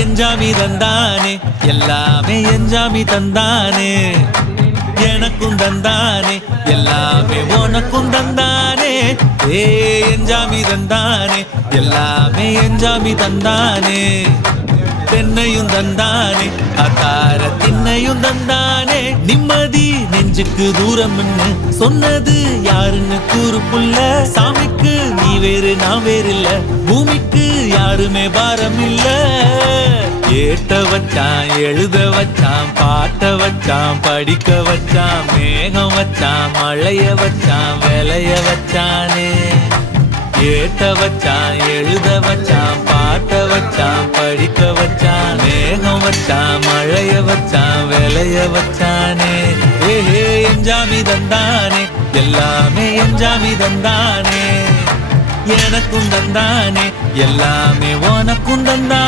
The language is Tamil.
எஞ்சாமி தந்தானே எல்லாமே எஞ்சாமி தந்தானே எனக்கும் தந்தானே எல்லாமே உனக்கும் தந்தானே ஏ எஞ்சாமி தந்தானே எல்லாமே எஞ்சாமி தந்தானே தென்னையும் தந்தானே அகார திண்ணையும் தந்தானே நிம்மதி நெஞ்சுக்கு தூரம் சொன்னது யாருன்னு கூறு புள்ள சாமிக்கு நீ வேறு நான் வேறு இல்ல பூமிக்கு யாருமே பாரம் இல்ல ஏட்ட வச்சான் எழுத வச்சான் பாட்ட வச்சான் படிக்க வச்சான் மேகம் வச்சான் மழைய வச்சான் விளைய வச்சானே ஏட்ட வச்சான் எழுத வச்சான் பாட்ட வச்சான் படிக்க வச்சான் மேகம் வச்சான் மழைய வச்சான் விளைய வச்சானே ஏஹே எஞ்சாமி தந்தானே எல்லாமே எஞ்சாமி தந்தானே எனக்கும் தந்தானே எல்லாமே உனக்கும் தந்தானே